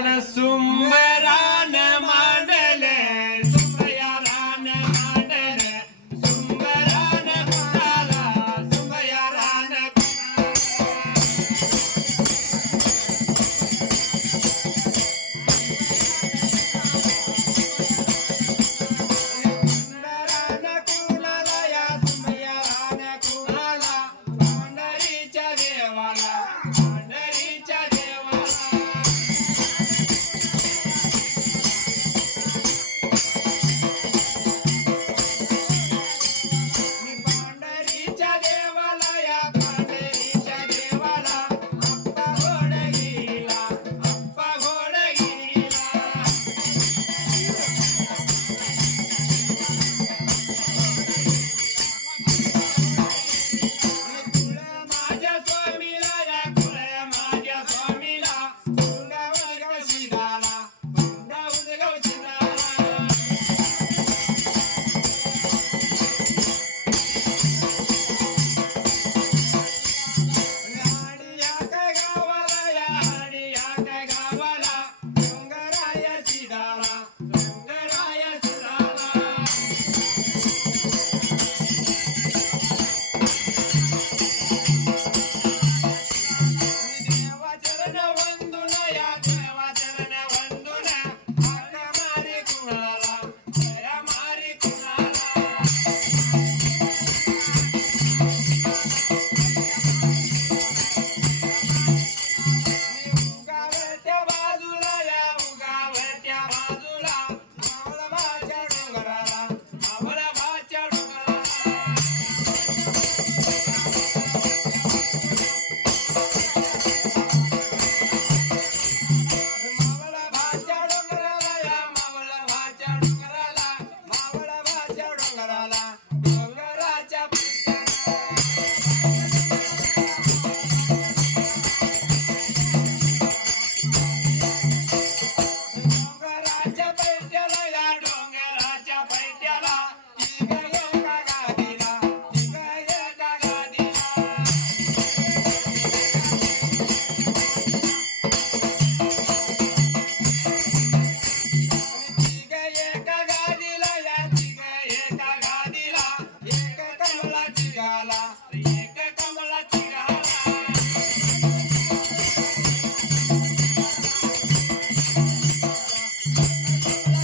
अन सुंबरान मांडले सुंबयारान मांडले सुंबरान कुणाला सुंबयारान सुंदरान कुणाला या सुंबयारान कुणाला पंढरीच्या देवाला पंढरीच्या देवाला पंढरीच्या देवाला या पंढरीच्या देवाला आप्पा घोडगिरीला आप्पा घोडगिरीला कुळ माझ्या स्वामीला या कुळ माझ्या स्वामीला हुंडा उदगाव शिदाला हुंडा उदगाव शिदाला हाडी या काय गावाला या हाडी या काय गावाला डोंगराय शिदाला डोंगराय शिदाला देवाचरण वंदुन या देवाचरण वंदुन हाका मारी कुणाला दया मारी कुणाला उगावत्या बाजूला या उगावत्या बाजूला मावळभाच्या डोंगराला मावळभाच्या डोंगराला मावळभाच्या डोंगराला या मावळभाच्या डोंगराला मावळभाच्या डोंगराला डोंगराच्या डोंगराच्या पैट्याला या डोंगराच्या पैट्याला तिघ एका गादीला तिघ एका गादीला तिघ एका गादीला या तिघ एका गादीला एक कमळाची गाला एक कमळाची गाला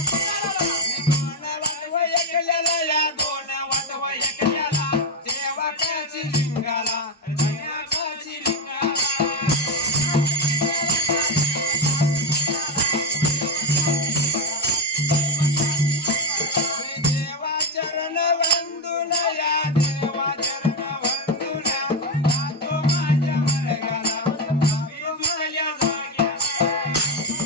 दोन वाटव एकल्याला या दोन वाटव एकल्याला देवा काशी लिंगाला देवा काशी लिंगाला देवाचरण वंदुन या देवाचरण वंदुन जातो माझ्या मार्गाला मी जुळल्या जाग्याला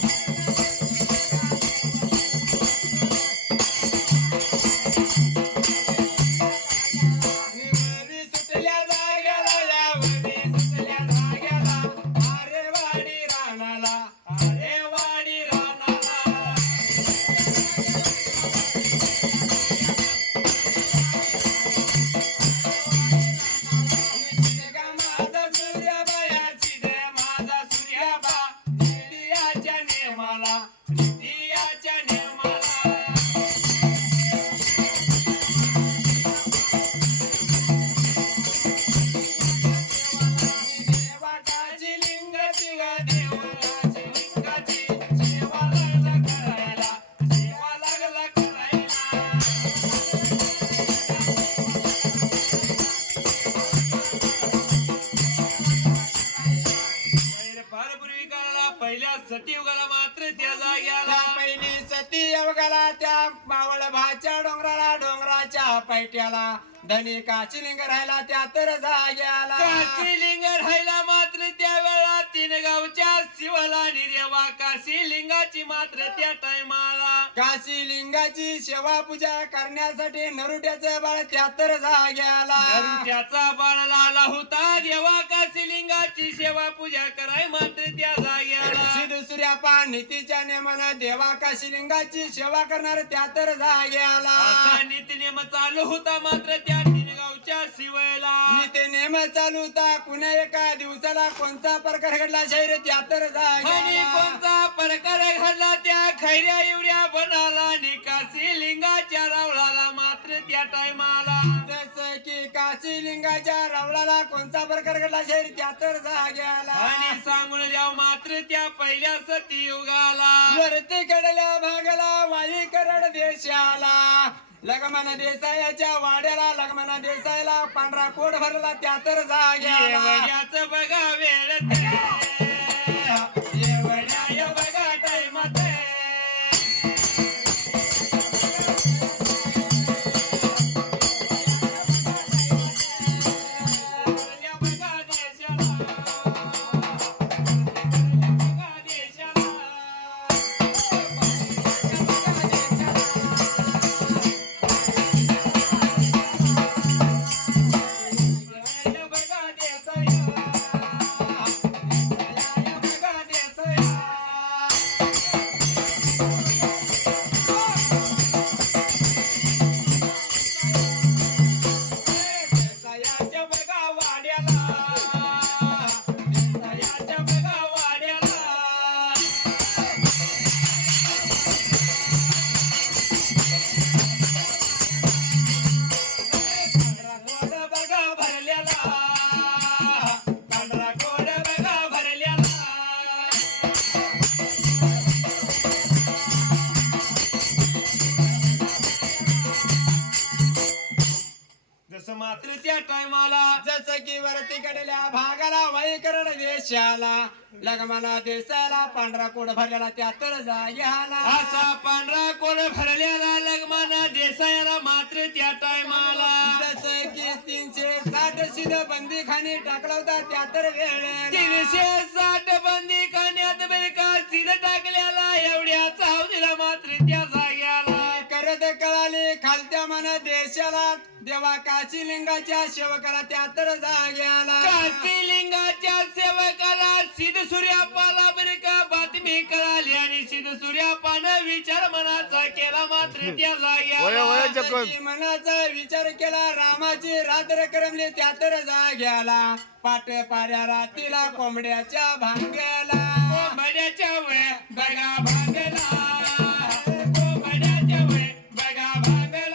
वरी सुटल्या जाग्याला या वरी सुटल्या जाग्याला अरे वाडी रानाला अरे वाडी रानाला चिदगा माझा सूर्याबा या चिदे माझा सूर्याबा नित्याच्या नेमाला नित्याच्या नेमाला देवाची लिंगाची ग देवाची लिंगाची सेवा लागला करायला सेवा लागला करायला फारपूर्वी काळाला पहिल्या सतीयुगाला मात्र त्या जाग्याला पहिली सतीयुगाला त्या मावळभाच्या डोंगराला डोंगराच्या पैट्याला धनी काशीलिंग राहिला त्या तर जाग्याला काशीलिंग राहिला मात्र त्यावेळा तीन गावच्या शिवाला निर्यवा काशीलिंगाची मात्र त्या टायमाला काशीलिंगाची सेवा पूजा करण्यासाठी नरुट्याचं बाळ त्या तर जाग्याला नरुट्याचा बाळ लाला होता देवा काशीलिंगाची सेवा पूजा कराय मात्र त्या जाग्याला दुसऱ्या नीतीच्या नेमानं देवा काशीलिंगाची सेवा करणार त्या तर जाग्याला असा नीती नेम चालू होता मात्र त्या तीन गावच्या शिवाला नीतीने नेम चालूता कुण्या एका दिवसाला कोणता प्रकार घडला शैर त्या तर आणि कोणता प्रकार घडला त्या खैऱ्या एवढ्या बनाला निकासी लिंगाच्या रावळाला मात्र त्या टायमाला जसं की काशी लिंगाच्या रावळाला कोणता प्रकार घडला शैर त्या तर जाग्याला आणि सांगून द्याव मात्र त्या पहिल्या सतयुगाला वरती कडल्या भागाला वाई करड देशाला लगमन देसायाच्या वाड्याला लगमन देसायला पांढरा कोट भरला त्या तर जाग्याला एवढ्याच बघा वेळ एवढ्या बघा टाइमात मात्र त्या टायमाला जसं की वरती कडल्या भागाला वाई करड देशाला लगमना देसाला पांढरा कोट भरलेला त्या तर जाग्याला असा पांढरा कोड भरलेला लगमाना देसायाला मात्र त्या टायमाला जसं की 360 सिध बंदी खाणी टाकला होता त्या तर वेळेला 360 बंदी खाण्यात बेका सिध टाकलेला एवढ्या चावडीला मात्र त्या जाग्याला करत कळाली खालत्या मन देशाला देवा काशी लिंगाच्या सेवकाला त्या तर जाग्याला काशी लिंगाच्या सेवकाला सिद्ध सूर्यापाला बरे का बातमी कळाली आणि सिद्ध सूर्यापानं विचार मनाचा केला मात्र त्या जाग्याला मनाचा विचार केला रामाची रात्र करमली त्या तर जाग्याला पाट पाऱ्या रातीला कोंबड्याच्या भांग्याला कोंबड्याच्या वे बघा भांगला कोंबड्याच्या वे बघा भांगला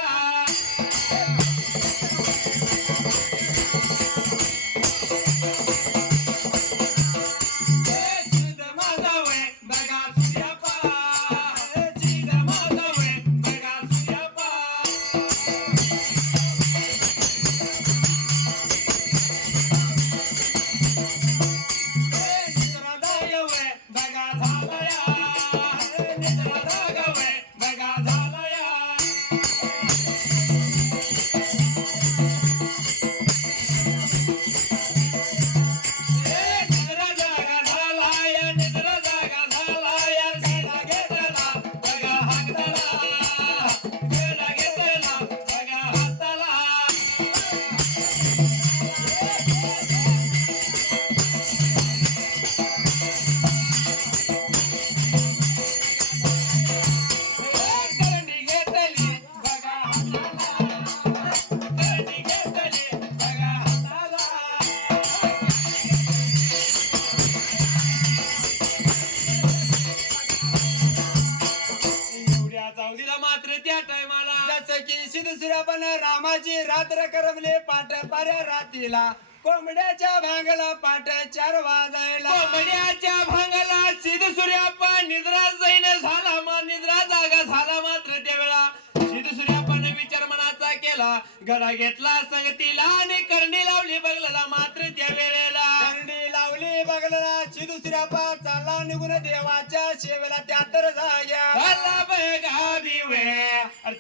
पण रामाची रात्र करमले पाट पाऱ्या रातीला कोंबड्याच्या भांगला पाट 4 वाजायला कोंबड्याच्या भांगला सिद्ध सूर्यापा निद्रा जैन झाला मा निद्रा जागा झाला मात्र त्यावेळा सिद्ध सूर्यापाने विचार मनाचा केला गडा घेतला संगतीला आणि करणी लावली बघला मात्र त्या वेळेला करणी लावली बघला सिद्ध सूर्यापा चालला निघून देवाच्या सेवेला त्या तर जाग्या चालला बघा दिवे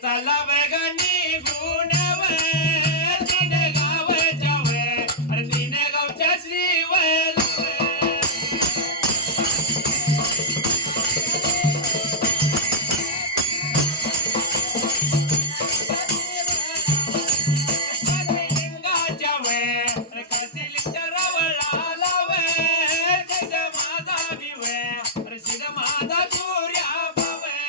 चालला बघा निघून तीन गावच्या वे तीन गावच्या श्रीवल लिंगाच्या वे काशी लिंग रावळा लावे सिद्ध माझा दिवे सिद्ध माझा सूर्या भावे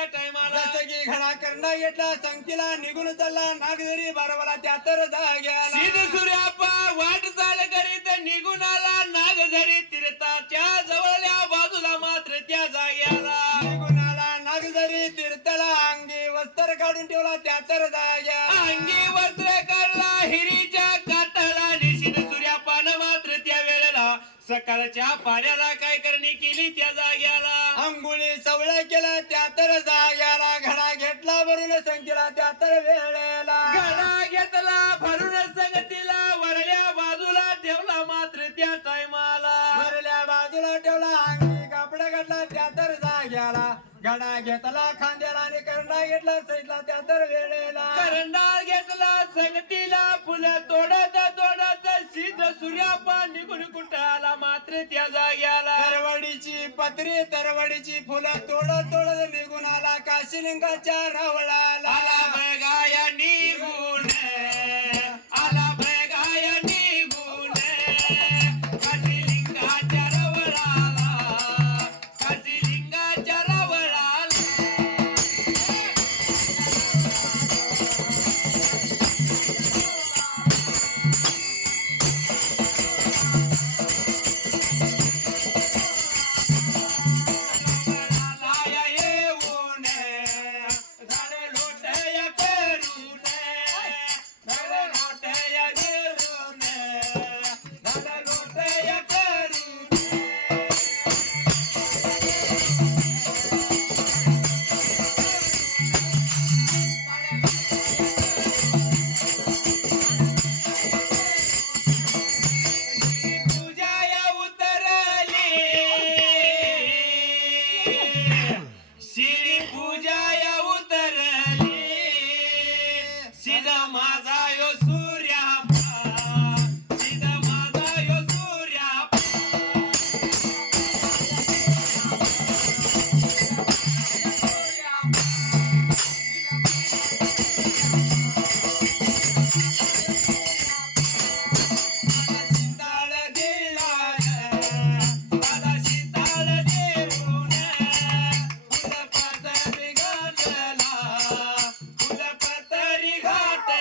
त्या टायमाला जसं की घडा करणं घेतला संगतीला निघून चालला नागझरी बारवाला त्या तर जाग्याला सिद्ध सूर्याप्पा वाट चाल करीत निघून आला नागझरी तीर्थाच्या जवळल्या बाजूला मात्र त्या जाग्याला निघून आला नागझरी तीर्थला अंगी वस्त्र काढून ठेवला त्या तर जाग्याला अंगी वस्त्र काढला हिरीच्या काठाला निशिद सूर्यापानं मात्र त्या वेळेला सकाळच्या पाण्याला काय करणी केली त्या जाग्याला अंघोळी सवळ केला त्या तर जाग्याला घडा घेतला भरून संगतीला त्या तर वेळेला घडा घेतला भरून संगतीला वरल्या बाजूला ठेवला मात्र त्या टायमाला वरल्या बाजूला ठेवला अंगी कापड घातला त्या तर जाग्याला घडा घेतला खांद्याला आणि करंडा घेतला सैतला त्या तर वेळेला करंडा घेतला संगतीला फुलं तोडत तोडत सिद्ध सूर्यापा निघून कुठाला मात्र त्या जाग्याला तरवडीची पत्री तरवडीची फुलं तोडत तोडत निघून आला काशीलिंगाच्या रावळाला आला बगाया निघून आला बगाया निघून काशीलिंगाच्या रवळाला काशीलिंगाच्या रवळाला लाया येऊन झाड लोटया करून झाड लोटया करून झाड लोटया करून पूजाया उतरली श्री पूजाया उतरली सिदा माझा यो सूर्यापा सिदा माझा यो सूर्यापा शीताळ दिला दादा शीताळ देऊन फुलपतरी घातला फुलपतरी घातला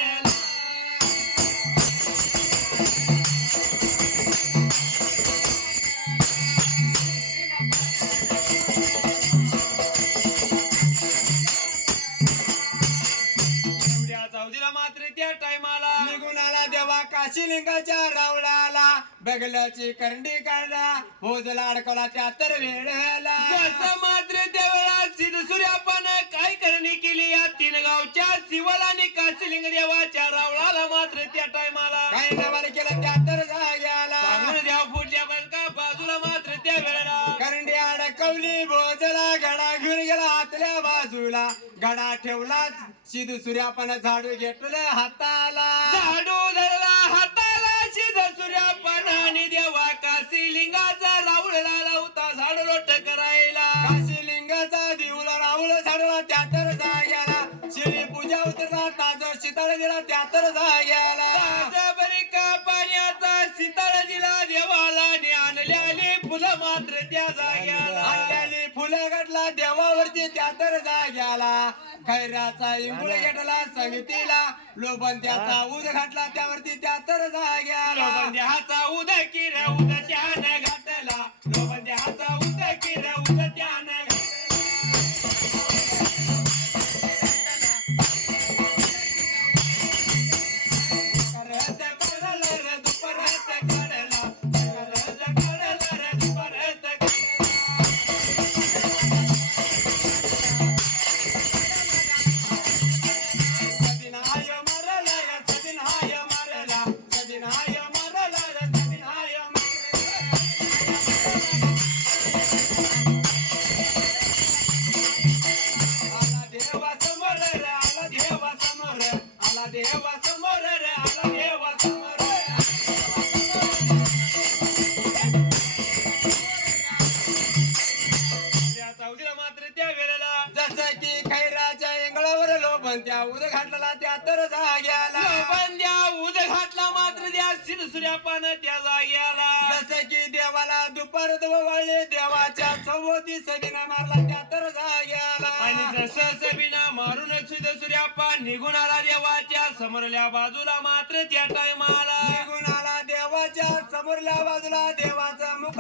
एवढ्या चौधीला मात्र त्या टायमाला निघून आला देवा काशीलिंगाच्या रावळाला बगल्याची करंडी काढला भोजला अडकवला त्या तर वेळेला जसं मात्र त्यावेळा सिद्ध सूर्यापानं काय करणी केली या तीन गावच्या शिवाला आणि काशीलिंग देवाच्या रावळाला मात्र त्या टायमाला काही नवाला केलं त्या तर जाग्याला सांगून द्या पुढच्या का बाजूला मात्र त्या वेळेला करंडी अडकवली भोजला घडा घेऊन गेला आतल्या बाजूला घडा ठेवला सिद्धू सूर्यापण झाडू घेतलं हाताला झाडू धरला हाताला सिद्ध सूर्यापानाने देवा काशीलिंगाचा रावळला लावता झाड लोट करायला काशीलिंगाचा दिवला राहुल झाडला त्या तर जाग्याला शिरी पूजा उतरला ताज शीतळ दिला त्या तर जाग्याला ताजा बरिका पाण्याचा शीतळ दिला देवाला आणि आणल्याली फुलं मात्र त्या जाग्याला आणलेली फुलं घातला देवावरती त्या तर जाग्याला खैराचा इंगुळ घेतला संगतीला लोबंत्याचा उद घातला त्यावरती त्या तर जाग्याला लोबंद्याचा उद किर उद त्यानं घातला लोबंद्याचा उद किर उद त्यानं घातला करत काढला रे दुपरात काढला करत काढला रे दुपरात सदिनाय मारला रे सदिनाय मारला सदिनाय मारला रे सदिनाय आला देवा समोर रे आला देवा समोर आला देवा समोर रे आला देवा समोर त्या चौधीला मात्र त्या वेळेला जसं की खैराच्या इंगळावर लोभन त्या उद घातला त्या तर जाग्याला लोबंद्या उद घातला मात्र त्या सिद्ध सूर्यापानं त्या जाग्याला जसं की देवाला दुपार वळले देवाच्या सभोवती सगीना मारला त्या तर जाग्याला आणि जसं सबिना मारून सिद्ध सूर्याप्पा निघून आला देवाच्या समोरल्या बाजूला मात्र त्या टायमाला निघून आला देवाच्या समोरल्या बाजूला देवाचं मुख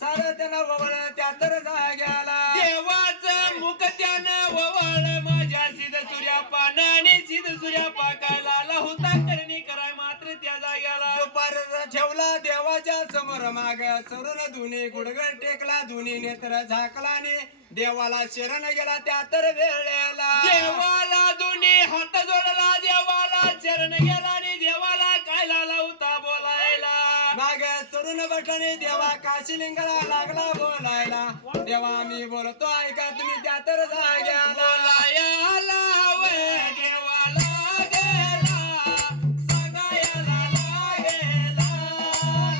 सारं त्यानं ववळ त्या तर जाग्याला देवाचं मुख त्यानं ववळ माझ्या सिद्ध सूर्याप्पानं आणि सिद्ध सूर्याप्पा काय लाला होता करणी कराय मात्र त्या जाग्याला दुपार ठेवला देवाच्या समोर माग सरून धुनी गुडगड टेकला धुनी नेत्र झाकलाने देवाला शरण गेला त्या तर वेळेला देवाला दोन्ही हात जोडला देवाला चरण गेला आणि देवाला काय लाला होता बोलायला माग सरून बसल्याने देवा काशीलिंगाला लागला बोलायला देवा मी बोलतो ऐका तुम्ही त्या तर जाग्याला बोलायला वे देवाला गेला सगायला लागेला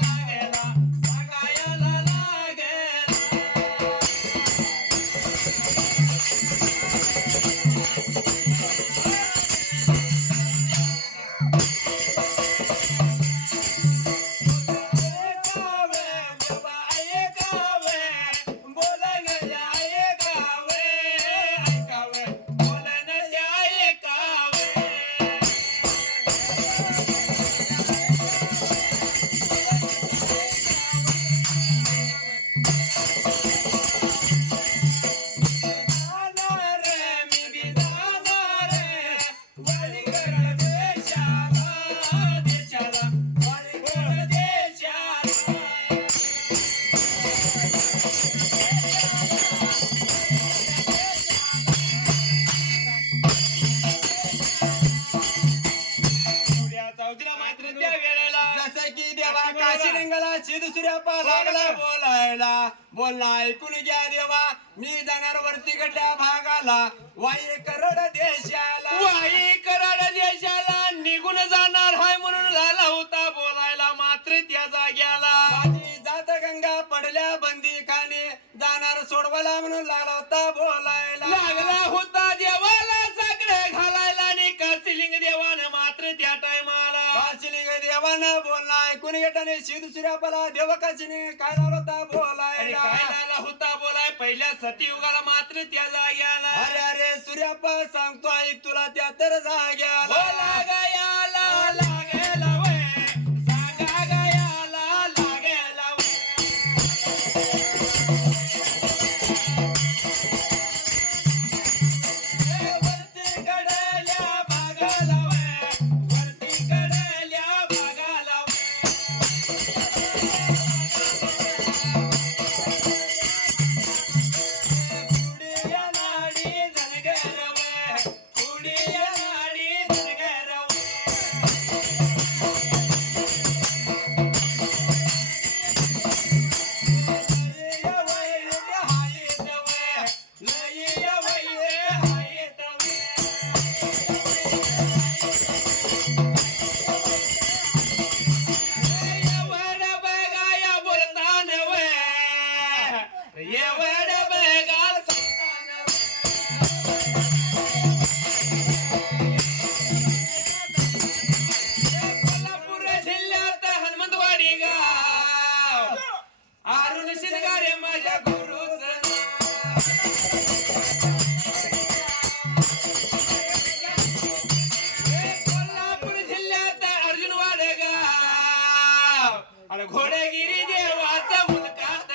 लागेला सगायला लागेला ऐकावे देवा ऐकावे बोलन ऐकावे ऐकावे बोलन ऐकावे जाणार मी बी जाणार वाडीकर देशाला देशाला वाडीकर देशाला उद्या चौथीला मात्र त्या वेळेला जसं की देवा काशीलिंगाला सिद्ध सूर्याप्पा लागला बोलायला बोलला ऐकून घ्या देवा मी जाणार वरती कडल्या भागाला वाई करड देशाला वाई कराड देशाला निघून जाणार हाय म्हणून झाला होता बोलायला मात्र त्या जाग्याला माझी जात गंगा पडल्या बंदी खाने जाणार सोडवाला म्हणून लागला होता बोलायला लागला होता देवाला साकडे घालायला आणि कासिलिंग देवानं मात्र त्या टायमाला काशीलिंग देवानं बोलला ऐकून घेताने सिद्ध सूर्यापाला देव काशीने काय लावला होता आणि बोलायला काय झाला होता बोलाय पहिल्या सतीयुगाला मात्र त्या जाग्याला अरे अरे सूर्याप्पा सांगतो ऐक तुला त्या तर जाग्याला बोला गयाला लागेला वय सांगा गयाला लागेला वरती कडल्या भागाला वय, वरती कडल्या भागाला वय. पुढे या नाडी धनगर वय, पुढे या नाडी धनगर वय. लय या वय हायेत वय, लय या वय हायेत वय. एवढ बघाया बोलतान वय एवढ बघा कोल्हापूर जिल्ह्यात हनुमंतवाडी गाव अरुण शिंगारे माझ्या गुरुच कोल्हापूर जिल्ह्यात अर्जुनवाड गाव आणि घोडेगिरी देवाचा मुलकात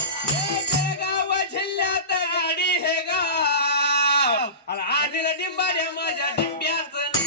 बेळगाव जिल्ह्यात गाडी हे गाव आणि आदिल डिंबाड्या माझ्या डिंब्याचं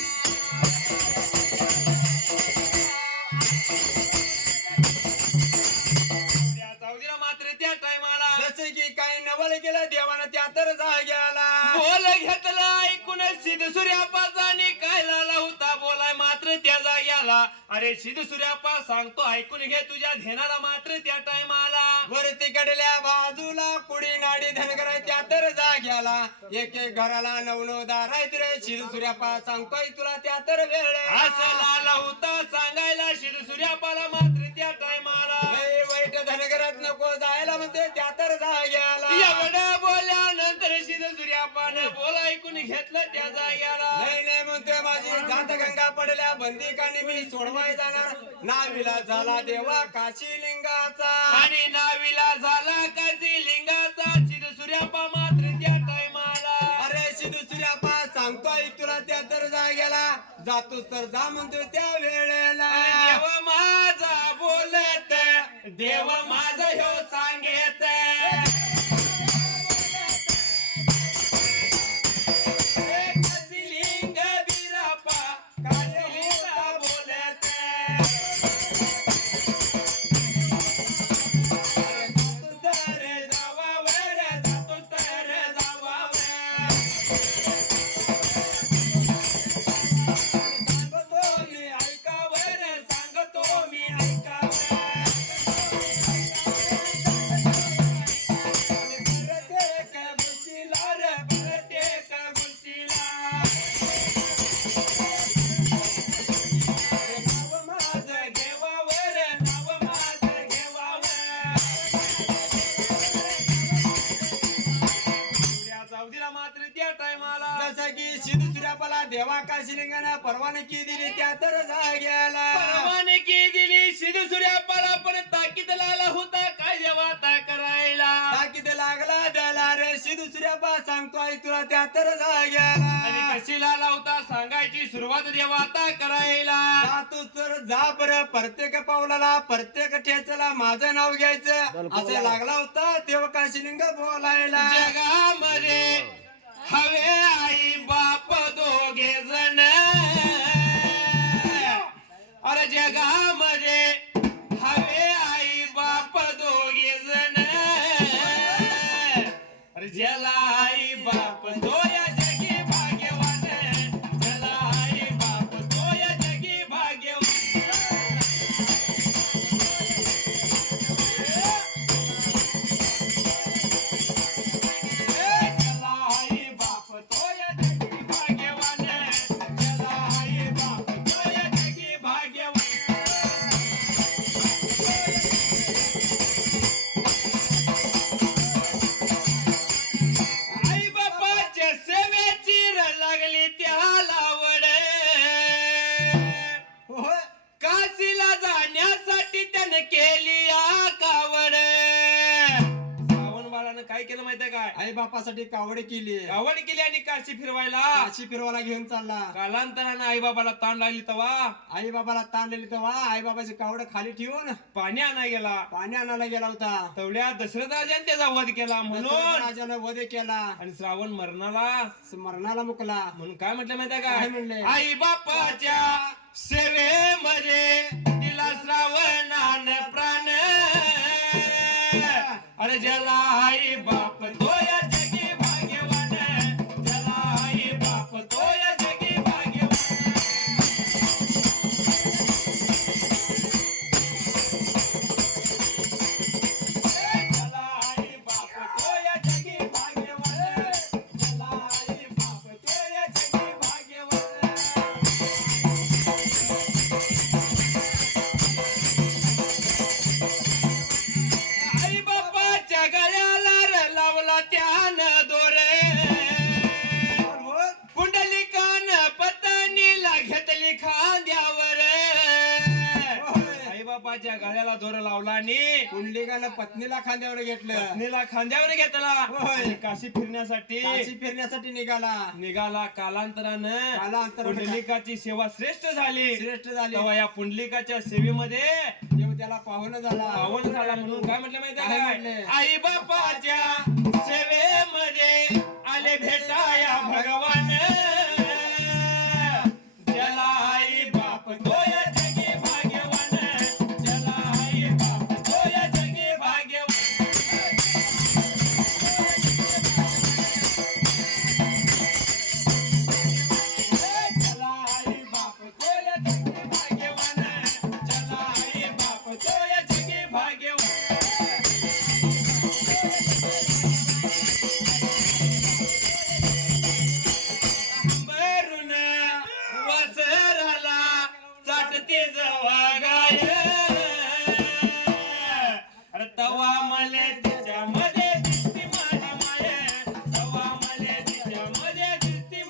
त्या चौधीला मात्र त्या टायमाला जसे की काही नवल केलं देवानं त्या तर जाग्याला बोल घेतला ऐकून सिद्ध सूर्यापाचा आणि काय लाला होता बोलाय मात्र त्या जाग्याला अरे सिद्ध सूर्यापा सांगतो ऐकून घे तुझ्या ध्यानाला मात्र त्या टायमाला वरती कडल्या बाजूला कुडी नाडी धनगर त्या तर जाग्याला एक एक घराला नवनो दार आहेत रे शिर सूर्यापा सांगतोय तुला त्या तर वेळ असं लाला होता सांगायला सिद्ध सूर्यापाला मात्र त्या टायमाला वाईट धनगरात नको जायला म्हणते त्या तर जाग्याला एवढं बोलल्यानंतर सिद्ध सूर्यापानं बोल ऐकून घेतलं त्या जाग्याला. नाही नाही म्हणतोय माझी जात गंगा पडल्या बंदिकाने मी सोडवाय जाणार नाविला झाला देवा काशी लिंगाचा आणि नावीला झाला काशी लिंगाचा सिद्ध सूर्यापा मात्र त्या टायमाला. अरे सिद्धू सूर्यापा सांगतोय तुला त्या तर जाग्याला जातोस तर जा म्हणतोय त्या वेळेला. देव माझा बोलत देव माझा ह्यो सांगेत. काशीलिंग बिरापा काशीलिंग बोलत. तर जावावर जातो तर जावावर. सांगतो मी ऐकावर सांगतो मी ऐकावर. प्रत्येक गोष्टीला रे प्रत्येक गोष्टीला. नाव माझं घेवावर नाव माझं घेवावर. जाऊ दिला मात्र त्या टायमाला. जसं की सिद्धू सूर्यापाला देवा काशीलिंगाने परवानगी दिली त्या तर जाग्याला परवानगी दिली सिद्धू सूर्यापाला पण ताकीद लाला होता काय देवाता करायला. ताकीद लागला द्याला रे सिद्धू सूर्यापा सांगतोय तुला त्या तर जाग्याला आणि कशी लाला होता सांगायची सुरुवात देवाता करायला. जातोस तर जा बरं प्रत्येक पावलाला प्रत्येक ठेचला माझं नाव घ्यायचं असं लागला होता देव काशीलिंग बोलायला. जगामध्ये हवे आई बाप दोघे जण. अरे जगामध्ये हवे आई बाप दोघे जण. अरे ज्याला आई बाप तो या जगी भाग्यवान. ज्याला आई बाप तो या जगी भाग्यवान. ज्याला आई बाप तो या जगी भाग्यवान. ज्याला आई बाप तो या जगी भाग्यवान. आई बापाच्या सेवेची लागली त्याला आवड. होय. काशीला जाण्यासाठी त्याने केली कावड. श्रावण बाळानं काय केलं माहितीये काय. आई बापासाठी कावड केली कावड केली आणि काशी फिरवायला. काशी फिरवायला घेऊन चालला कालांतरानं आई बाबाला ताण लागली तवा आई बाबाला ताणलेली तेव्हा आई बाबाची कावड खाली ठेवून पाणी आणाय गेला. पाणी आणायला गेला होता तेवढ्या दशरथ राजाने त्याचा वध केला दशरथ म्हणून. राजानं वध केला आणि श्रावण मरणाला मरणाला मुकला म्हणून काय म्हटलं माहितीये काय म्हणले? काय. आई बापाच्या सेवेमध्ये दिला श्रावणानं प्राण. अरे ज्याला आई बाप तो या जगी भाग्यवान. ज्याला आई बाप तो या जगी भाग्यवान. ज्याला आई बाप तो या जगी भाग्यवान. ज्याला आई बाप तो या जगी भाग्यवान. आई बापाच्या गळ्याला र लावला त्यानं दोरे. कुंडलिकान पत्नीला घेतली खांद्यावर. आई बापाच्या गळ्याला दोर लावला आणि कुंडलिकानं पत्नीला खांद्यावर घेतलं पत्नीला खांद्यावर घेतला. होय. आणि काशी फिरण्यासाठी काशी फिरण्यासाठी निघाला निघाला. कालांतरानं कालांतरानं पुंडलिकाची सेवा श्रेष्ठ झाली. श्रेष्ठ झाली तेव्हा या पुंडलिकाच्या सेवेमध्ये देव त्याला पाहुणा झाला पावन झाला म्हणून काय म्हटलं माहिती काय आहे म्हटले? काय. आई बापाच्या सेवेमध्ये आले भेटाया भगवान. ज्याला आई बाप तो या जगी भाग्यवान. ज्याला आई बाप तो या जगी भाग्यवान. ज्याला आई बाप तो या जगी भाग्यवान. ज्याला आई बाप तो या जगी भाग्यवान. तिच्यामध्ये दिसती माझी माया, तवा मला तिच्यामध्ये दिसती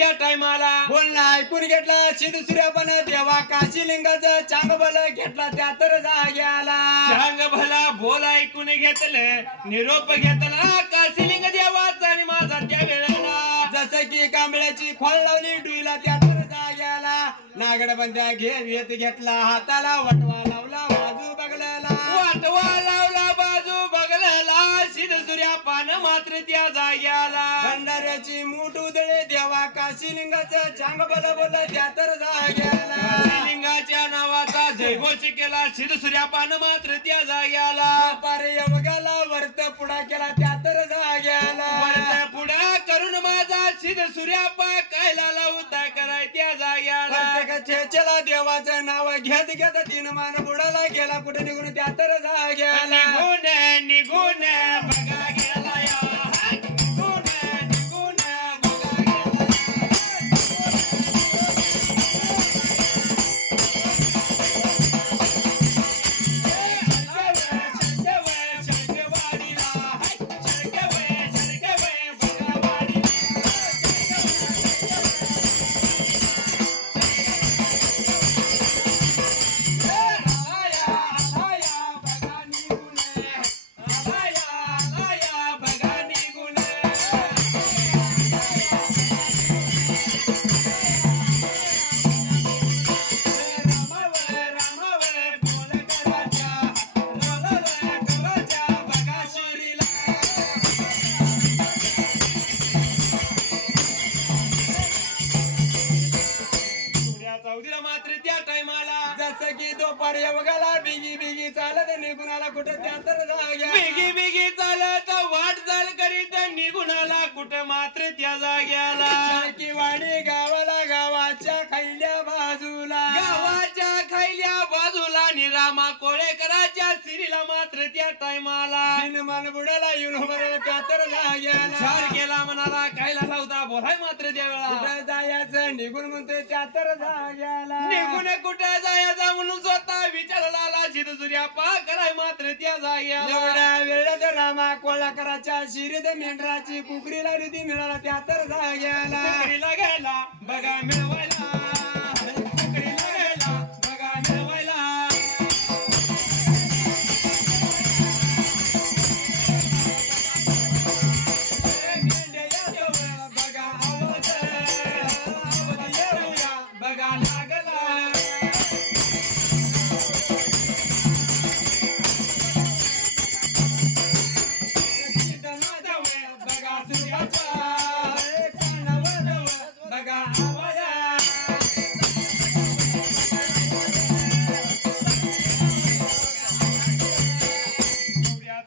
त्या टायमाला बोलणं ऐकून घेतला सिद्धसूर्यापण देवा काशीलिंगाचं चांगबल घेतला त्या तर जाग्याला चांग भला बोल ऐकून घेतलं निरोप घेतला काशीलिंग देवाचा आणि माझा त्या वेळेला जसं की कांबळ्याची खोल लावली डुईला त्या तर जाग्याला नागड बंद्या घेत घेतला हाताला वटवा लावला बाजू बघल्याला वाटवा लावला बाजू बघलेला सिद्धसूर्या पान मात्र त्या जाग्याला भंडाऱ्याची मूठ उधळे देवा काशीलिंगाचं चांगबल बोल त्या तर जाग्याला काशीलिंगाच्या नावाचा जयघोष केला सिद्धसूर्या पान मात्र त्या जाग्याला पारे अवघाला वर्त पुढा केला त्या तर जाग्याला वरचा पुढा करून माझा सिद्धसूर्यापा कायला लावता कराय त्या जाग्याला प्रत्येक ठेचेला देवाचं नाव घेत घेत तीन मान बुडाला गेला कुठे निघून त्या तर जाग्याला निघून निघून बघा गेला या निघून निघून बघा चौधीला मात्र त्या टायमाला जसं की दुपार अवघाला बिगी बिगी चालत निघून आला कुठे त्या तर जाग्याला बिगी बिगी चालत वाट चाल करीत निघून आला कुठं मात्र त्या जाग्याला की वाडी गावाला गावाच्या खैल्या बाजूला गावाच्या खैल्या बाजूला निरामा कोळेकराच्या सिरीला मात्र त्या टायमाला मान बुडाला येऊन बरोबर त्या तर जाग्याला चार केला मनाला कायला लावता बोलाय मात्र त्यावेळा कुठं जायचं निघून म्हणतोय त्या तर जाग्याला निघून कुठं जायचा म्हणून स्वतः विचारला आला सिद्धसूर्या पा कराय मात्र त्या जाग्याला एवढ्या वेळात रामा कोळाकराच्या शिरीत मेंढराची कुकरी लावली ती मिळाला त्या तर जाग्याला कुकडीला गेला बघा मिळवायला कुकडीला गेला बघा मिळवायला बघा आवाज येऊया बघा लागला बघा सूर्याचा कानावर बघा आवाज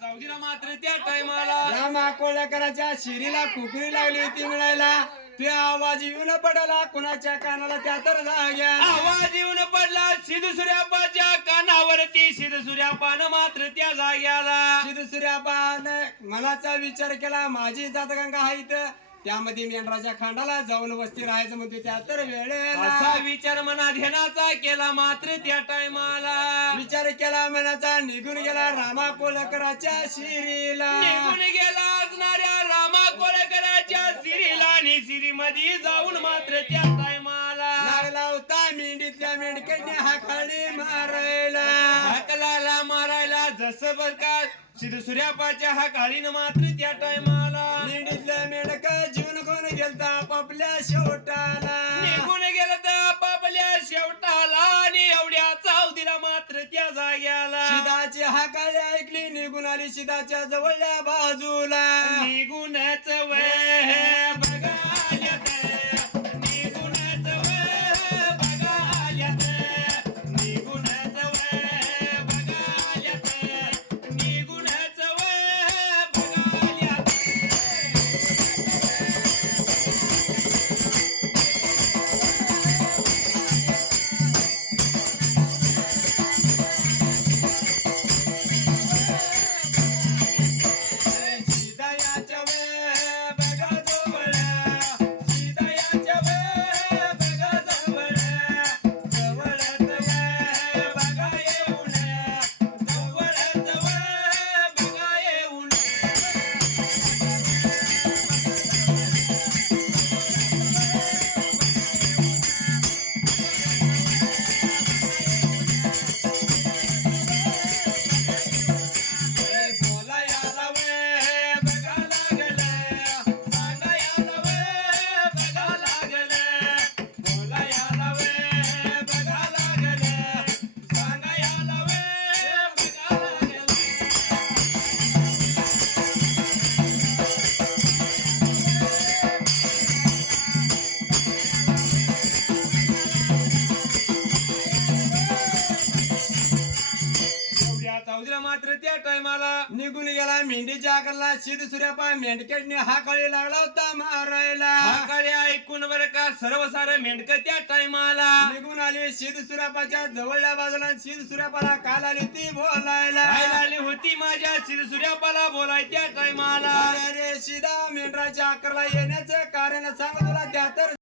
चौधीला मात्र त्या टायमाला रामा कोळकराच्या शिरीला कुकरी लावली होती मिळायला ते आवाज येऊन पडला कुणाच्या कानाला त्या तर जाग्याला आवाज येऊन पडला सिद्धसूर्यापाच्या कानावरती सिद्धसूर्यापान मात्र त्या जाग्याला सिद्धसूर्यापान मनाचा विचार केला माझी जातगंगा आहे इथं त्यामध्ये मेंढराच्या खांडाला जाऊन वस्ती राहायचं म्हणते त्या तर वेळेला असा विचार मना ध्यानाचा केला मात्र त्या टायमाला विचार केला मनाचा निघून गेला रामा कोळकराच्या शिरीला निघून गेला असणाऱ्या रामा कोळकराच्या सिरीला आणि सिरी मध्ये जाऊन मात्र त्या टायमाला लागला होता मेंढीतल्या मेंढक्याने हाकाळी मारायला हाकलाला मारायला जसं बरका सिद्धसूर्यापाच्या हा काळीन मात्र त्या टायमाला मेंढीतलं मेंढक जीवन कोण गेलता आपापल्या शेवटाला निघून गेलं तर आपापल्या शेवटाला आणि एवढ्या चावतीला मात्र त्या जाग्याला शिदाची हाकाळी ऐकली निघून आली शिदाच्या जवळल्या बाजूला निघूनच वय बघा आल्यात. निघूनच वय बघा आल्यात. निघूनच वय बघा आल्यात. निघूनच वय बघा आल्यात. शिदा या मात्र त्या टायमाला निघून गेला मेंढीच्या आकारला सिद्ध सूर्यापा मेंढकेटने हा कळी लागला होता मारायला. हा काळी ऐकून बरं का सर्व सारं मेंढक त्या टायमाला निघून आली सिद्ध सूर्यापाच्या जवळल्या बाजूला सिद्ध सूर्यापाला काल आली ती बोलायला. खायला आली होती माझ्या सिद्ध सूर्यापाला बोलाय त्या टायमाला. अरे सीधा मेंढराच्या आकारला येण्याचं कारण सांग तुला त्या तर